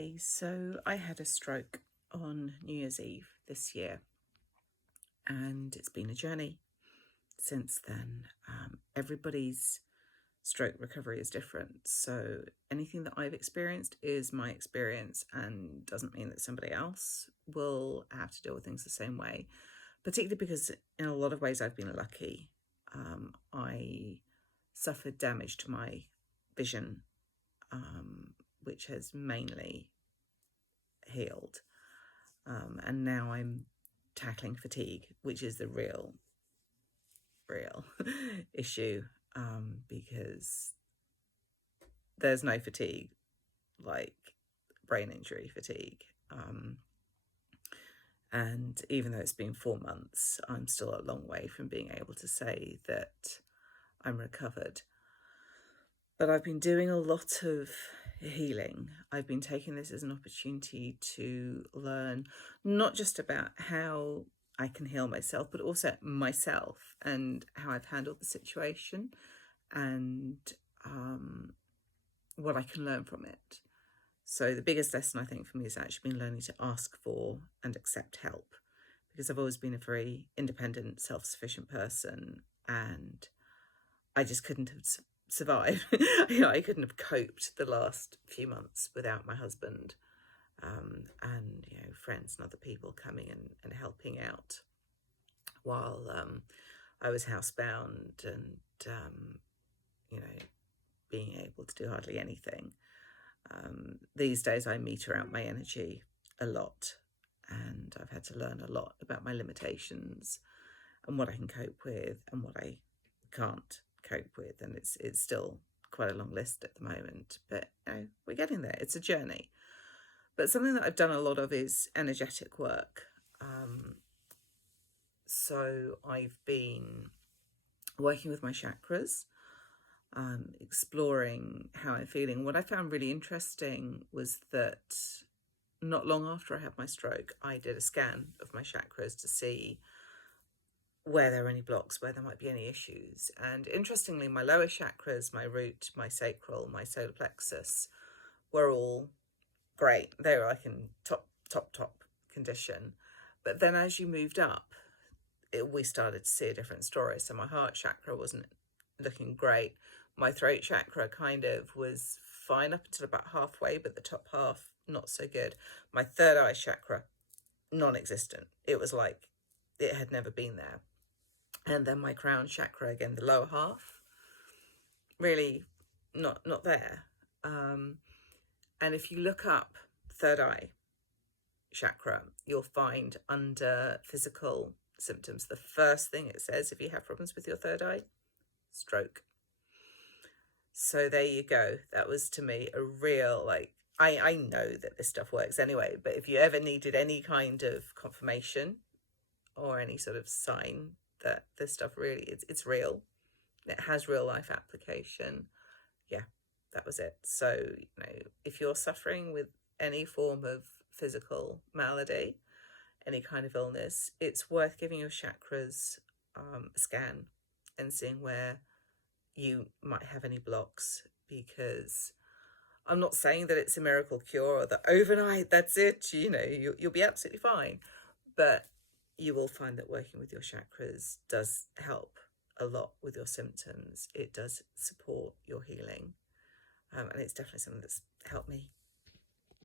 Faye. So I had a stroke on New Year's Eve this year, and it's been a journey since then. Everybody's stroke recovery is different. So anything that I've experienced is my experience and doesn't mean that somebody else will have to deal with things the same way, particularly because in a lot of ways I've been lucky. I suffered damage to my vision, which has mainly healed. And now I'm tackling fatigue, which is the real issue, because there's no fatigue like brain injury fatigue. And even though it's been 4 months, I'm still a long way from being able to say that I'm recovered. But I've been doing a lot of healing. I've been taking this as an opportunity to learn not just about how I can heal myself, but also myself and how I've handled the situation and what I can learn from it. So the biggest lesson I think for me has actually been learning to ask for and accept help, because I've always been a very independent, self-sufficient person, and I just couldn't have survived. I couldn't have coped the last few months without my husband, and friends and other people coming and helping out while I was housebound and being able to do hardly anything. These days I meter out my energy a lot, and I've had to learn a lot about my limitations and what I can cope with and what I can't cope with, and it's still quite a long list at the moment, but we're getting there. It's a journey. But something that I've done a lot of is energetic work. So I've been working with my chakras, exploring how I'm feeling. What I found really interesting was that not long after I had my stroke, I did a scan of my chakras to see where there are any blocks, where there might be any issues. And interestingly, my lower chakras, my root, my sacral, my solar plexus, were all great. They were like in top condition. But then as you moved up, we started to see a different story. So my heart chakra wasn't looking great. My throat chakra kind of was fine up until about halfway, but the top half, not so good. My third eye chakra, non-existent. It was like it had never been there. And then my crown chakra, again, the lower half, really not there. And if you look up third eye chakra, you'll find under physical symptoms, the first thing it says if you have problems with your third eye, stroke. So there you go. That was to me a real, I know that this stuff works anyway, but if you ever needed any kind of confirmation or any sort of sign that this stuff really it's real, it has real life application, yeah, that was it. So if you're suffering with any form of physical malady, any kind of illness, it's worth giving your chakras a scan and seeing where you might have any blocks, because I'm not saying that it's a miracle cure or that overnight that's it, you'll be absolutely fine, but you will find that working with your chakras does help a lot with your symptoms. It does support your healing, and it's definitely something that's helped me.